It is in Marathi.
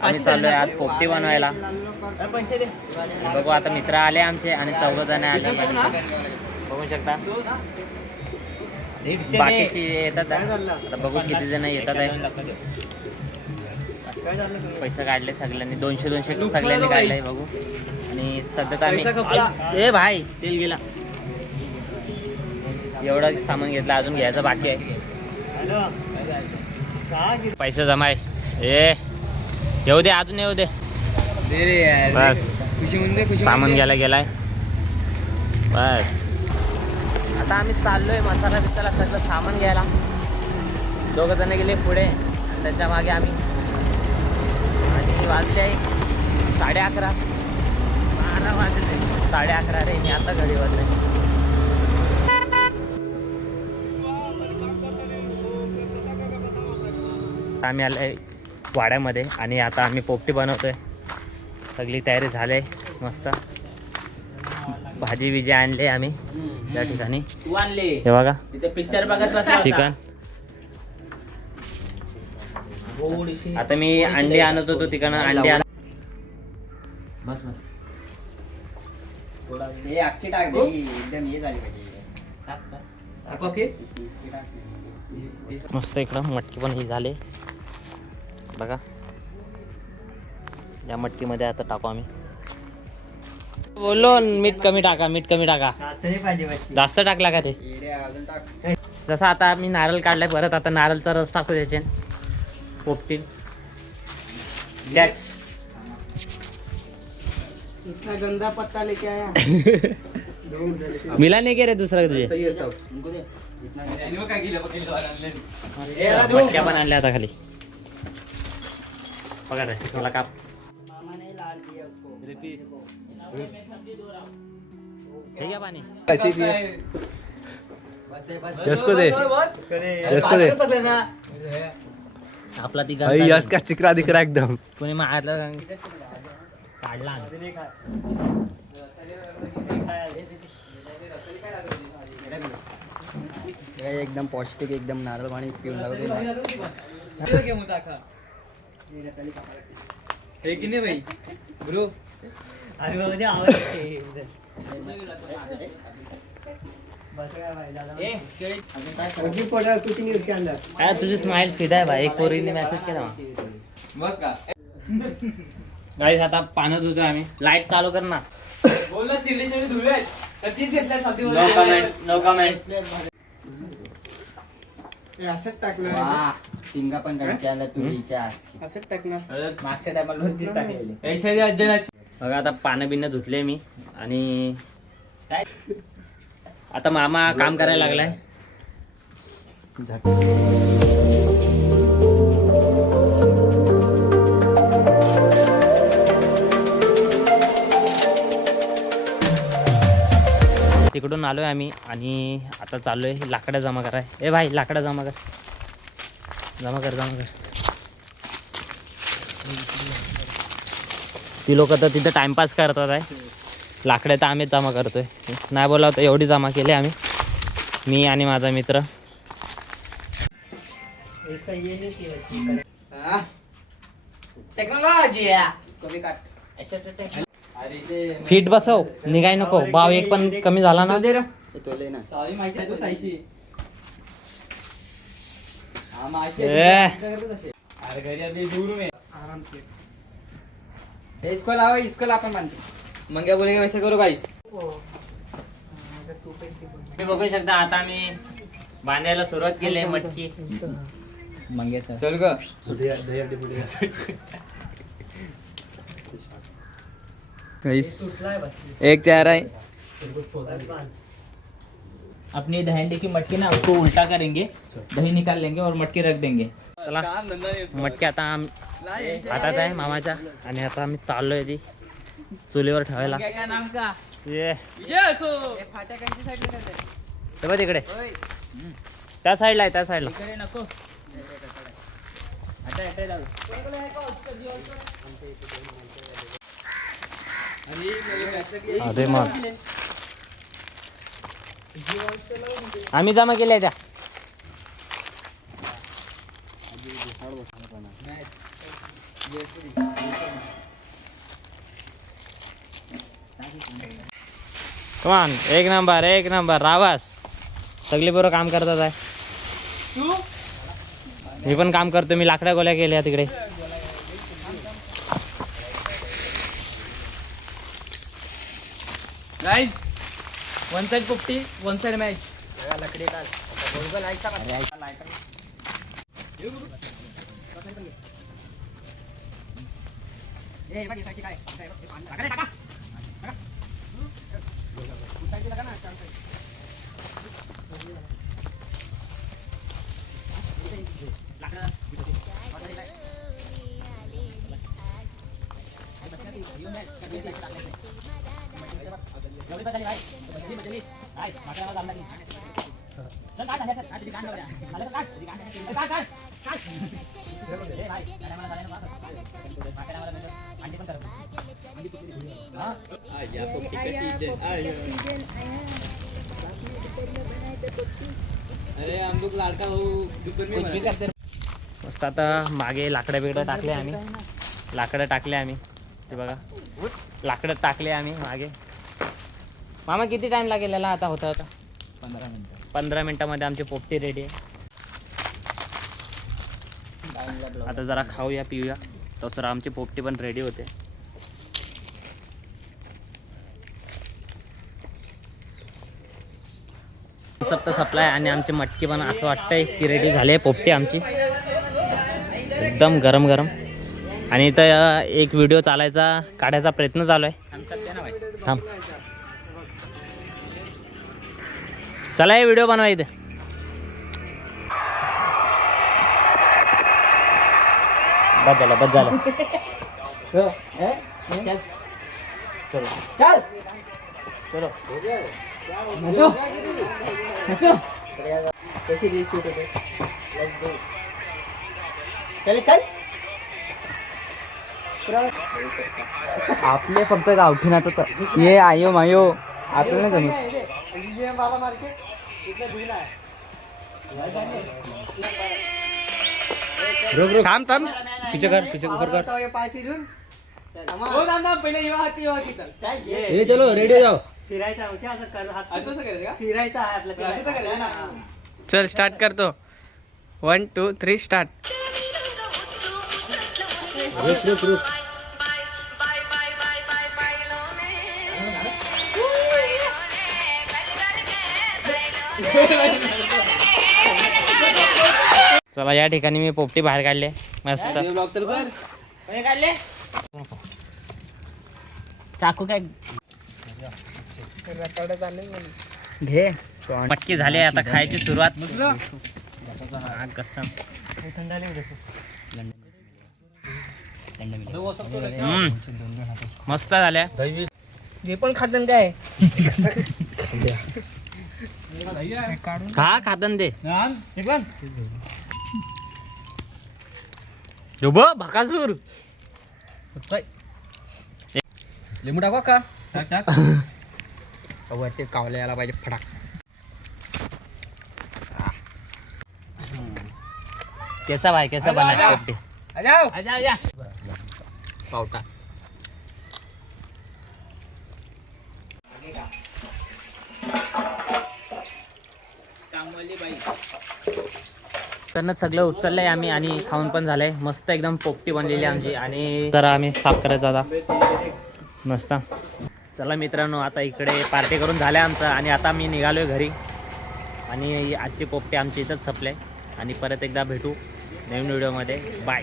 आम्ही चाललोय आज पोपटी बनवायला. बघू आता मित्र आले आमचे आणि 14 जण आले. बघू शकता बाकीची येतात. आता बघू किती जण येतात आहे. पैसे काढले सगळ्यांनी 200 सगळ्यांनी काढले. बघू आणि सध्या आम्ही ए भाई तेल गेला एवढं सामान घेतलं अजून घ्यायचं बाकी आहे. पैसे जमाय ए येऊ दे अजून येऊ दे बस सामान घ्यायला गेलाय बस. आता आम्ही चाललोय मसाला बिसाला सगळं सामान घ्यायला. 2 जण गेले पुढे आणि त्याच्या मागे आम्ही. आणि वाजले आहे 11:30 12 वाजले 11:30 रे. मी आता घरी वाजले. आम्ही आलोय वाड्यामध्ये आणि आता आम्ही पोपटी बनवतोय. सगळी तयारी झाली मस्त. भाजी बिजी आणले आम्ही या ठिकाणी. हे बघा पिक्चर बघत चिकन. आता मी अंडी आणत होतो तिकडनं. अंडी आण बस बस हे अख्खी टाक दे एकदम हे झाली पाहिजे. मस्त इकडं मटकी पण ही झाली बघा. या मटकीमध्ये आता टाकू आम्ही. बोलो मीठ कमी टाका मीठ कमी टाका. जास्त टाकला का ते. जसं आता आम्ही नारळ काढलाय परत आता नारळचा रस टाकू त्याचे पोपटी. गंदा पत्ता लेके आया. मिला नाही के रे दुसरा तुझे. मटक्या पण आणल्या आता खाली बघा रे. मला काप ठीक आहे पाणी आपला ती का चिकरा दिख रहा एकदम. कोणी मारलं काढला. एकदम पौष्टिक एकदम नारळ पाणी पिऊन लागतो. भाई ब्रो तुझी स्माइल फिदा आहे भाई. एक पोरीने मेसेज केला बस का गाईस. आता पाण्यात होतो आम्ही. लाईट चालू कर ना. बोलला सिगरेटचे धुळे आहेत तर तीच घेतल्या साथी. No comments. असंच टाकलं शिंगा पण टाकल्या तुरीच्या. असंच टाकलं मागच्या टायमाला 2-3 टाकलेले. बघा आता पानं बिनं धुतले मी आणि काय आता मामा काम करायला लागलाय. तिकडून आलोय आम्ही आणि आता चाललोय लाकडं जमा कराय. ए भाई लाकडं जमा कर. ती लोक तर तिथे टाइमपास करतात आहे. लाकडं तर आम्हीच जमा करतोय. नाही बोलावं तर एवढी जमा केली आम्ही मी आणि माझा मित्र. फीट बसव निघाय नको. भाव एक पण कमी झाला ना. इसको लावा इसको ला आपण मानते. मग काय बोले वैसे करू गाईस. तुम्ही बघू शकता आता आम्ही बांधायला सुरुवात केली मटकी. मंग्याचं चल ग एक तैयार है. अपनी दहंडी की मटकी ना उसको उल्टा करेंगे. दही निकाल लेंगे और मटकी रख देंगे. चला मटकी आता हातात आहे मामाच्या आणि आता आम्ही चाललोय ती चुलीवर ठेवायला. ये तिकडे त्या साईडला आहे. त्या साईडला अरे मग आम्ही जमा केल्या त्या. कमान एक नंबर रावास सगळी बरोबर काम करतात आहे. मी पण काम करतो. मी लाकड्या गोल्या केल्या तिकडे. गाइस वन साइड पोपटी वन साइड मॅच. लकडी मस्त. आता मागे लाकडं टाकले आम्ही. ते बघा लाकडं टाकले आम्ही मागे. मामा किती टाइम लागेल याला? आता होता 15 मिनिटामध्ये आमची पोपटी रेडी आहे. आता जरा खाऊया पिऊया तसं आमची पोपटी पण रेडी होते. तर सप्लाय आणि आमची मटकी पण असं वाटतंय की रेडी झाली आहे पोपटी आमची एकदम गरम गरम. आणि इथं एक व्हिडिओ काढायचा प्रयत्न चालू आहे. थांब चला हे व्हिडिओ बनवा इथे. बस झालं चलो आपले फक्त गावठी नाचत ये आयो मायो आपल्याला जमत. थांब पिछे कर ये चलो रेडी हो जाओ. चल स्टार्ट करतो. 1 2 3 स्टार्ट. रुक. चला या ठिकाणी मी पोपटी बाहेर काढले मस्त. काढले चाकू काय घे. मटकी झाली. आता खायची सुरुवात. कसं मस्त झाल्या. हे पण खातन काय खा खातन दे. भकासूर लिंबू टाकू का? वरती कावला यायला पाहिजे फटाक. कैसा बना पोपटी? पावटा तर सगळं उचललंय आम्ही आणि खाऊन पण झालंय. मस्त एकदम पोपटी बनलेली आमची. आणि तर आम्ही साफ करायचं आता मस्त. चला मित्रांनो आता इकडे पार्टी करून झाल्या आमचं आणि आता मी निघालोय घरी. आणि आजची पोपटी आमची इथंच संपले आणि परत एकदा भेटू नवीन व्हिडिओमध्ये. बाय.